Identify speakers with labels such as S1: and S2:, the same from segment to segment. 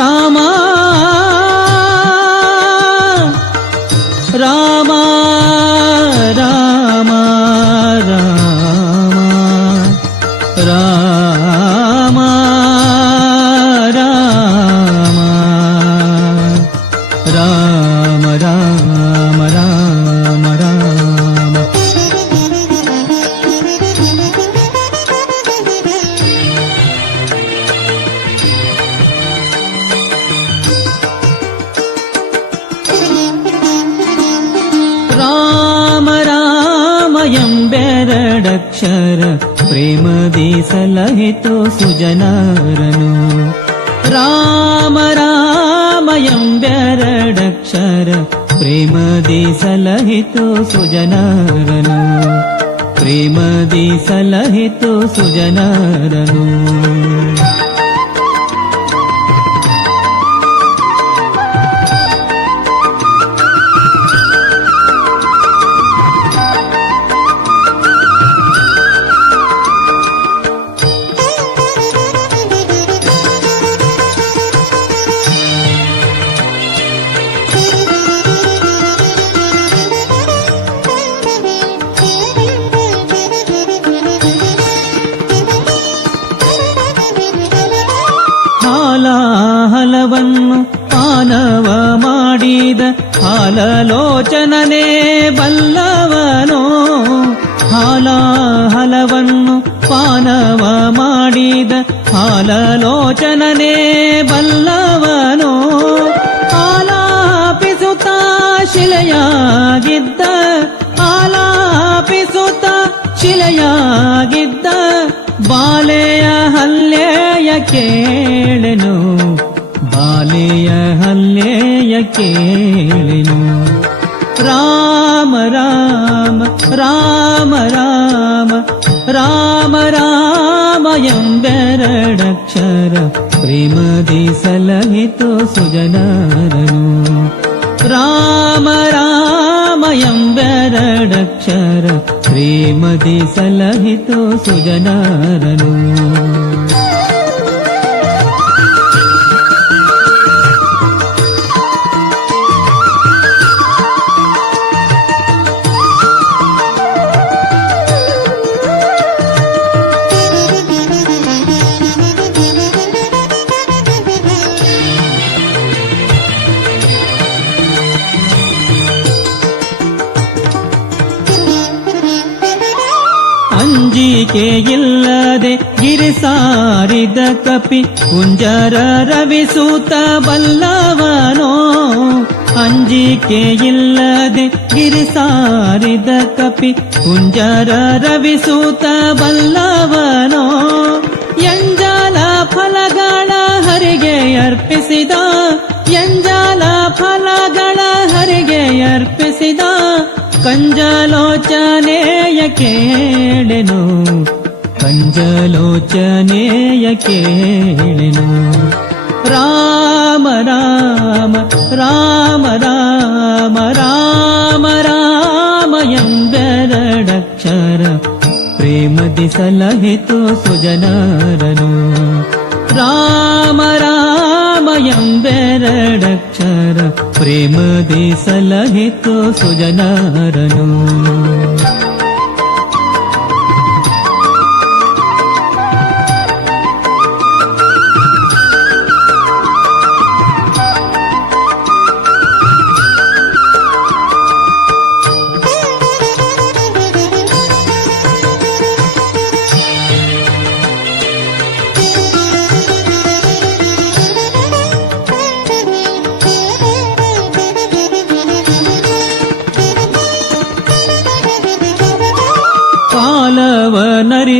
S1: ರಾಮ అక్షర ప్రేమ దేశలహితో సుజనారను. రామ రామయం బ్యరడక్షర ప్రేమ దేశలహితో సుజనారను. ప్రేమ దేశలహితో సుజనారను. ಮಾಡಿದ ಹಾಲಲೋಚನನೇ ಬಲ್ಲವನೋ? ಹಾಲಾಹಲವನ್ನು ಪಾನವ ಮಾಡಿದ ಹಾಲಲೋಚನನೇ ಬಲ್ಲವನೋ? ಆಲಾಪಿಸುತ್ತ ಶಿಲೆಯಾಗಿದ್ದ ಆಲಾಪಿಸುತ್ತ ಶಿಲೆಯಾಗಿದ್ದ ಬಾಲೆಯ ಹಲ್ಲೆಯ ಕೇಳೆನು, ಬಾಲೆಯ కేళెను రామ రామ రామ రామ రామ రామయం బెరడక్షర ప్రేమది సలహితో సుజనారను రామ రామయం బెరడక్షర ప్రేమది సలహితో సుజనారను ಅಂಜಿಕೆ ಇಲ್ಲದೆ ಗಿರಿಸಾರಿದ ಕಪಿ ಕುಂಜರ ರವಿಸೂತ ಬಲ್ಲವನೋ ಅಂಜಿಕೆ ಇಲ್ಲದೆ ಗಿರಿಸಾರಿದ ಕಪಿ ಕುಂಜರ ರವಿಸೂತ ಬಲ್ಲವನೋ ಕಂಜಲೋಚನೆಯ ಕೇಳೆನು ಕಂಜಲೋಚನೆಯ ಕೇಳೆನು ರಾಮ ರಾಮ ರಾಮ ರಾಮ ರಾಮ ರಾಮ ಎಂಬೆರಡಕ್ಷರ ಪ್ರೇಮದಿ ಸಲಹಿತು ಸುಜನಾರನು ರಾಮ ರಾಮ ಎಂಬೆರಡಕ್ಷರ ಪ್ರೇಮದಿ ಸಲಹಿತು ಸುಜನಾರನು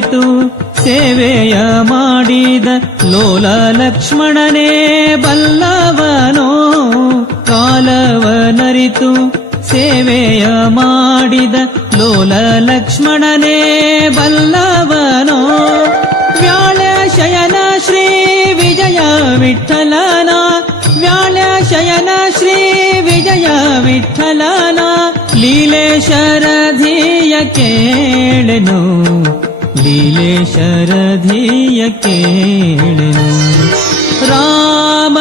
S1: ಕಾಲವನರಿತು ಸೇವೆಯ ಮಾಡಿದ ಲೋಲ ಲಕ್ಷ್ಮಣನೇ ಬಲ್ಲವನೋ ಕಾಲವನರಿತು ಸೇವೆಯ ಮಾಡಿದ ಲೋಲ ಲಕ್ಷ್ಮಣನೇ ಬಲ್ಲವನೋ. ವ್ಯಾಳ ಶಯನ ಶ್ರೀ ವಿಜಯ ವಿಠಲನ ವ್ಯಾಳ ಶಯನ ಶ್ರೀ ವಿಜಯ ವಿಠಲನ ಲೀಲೇಶರಧಿಯ ಕೇಳೆನು. लीले लीलेशरधीय के राम